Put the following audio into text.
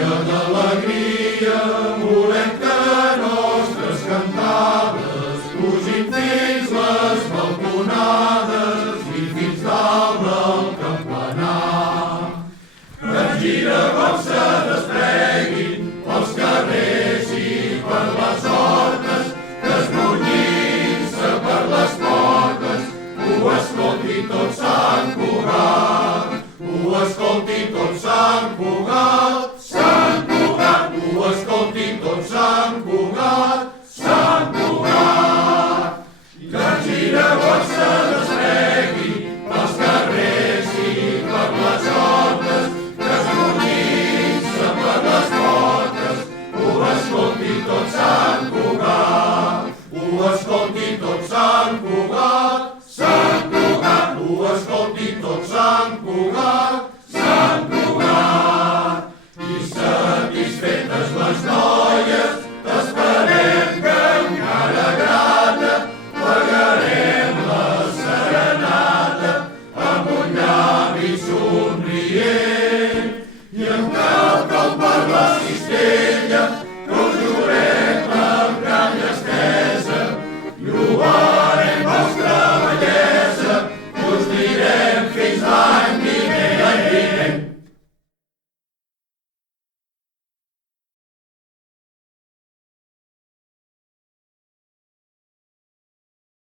d'alegria, volem que nostres cantades pugin fins les balconades i fins dalt del campanar. Que els giragols se despleguin pels carrers i per les hortes, que esmunyint-se per les portes ho escolti tot Sant Cugat, ho escolti tot Sant Cugat. Ho escolti tot Sant Cugat, Sant Cugat. Que els giragols se despleguin pels carrers i per les hortes, que esmunyint-se per les portes ho escolti tot Sant Cugat, ho escolti tot Sant Cugat, Sant Cugat. Ho escolti tot Sant Cugat, Sant Cugat. I satisfetes les dones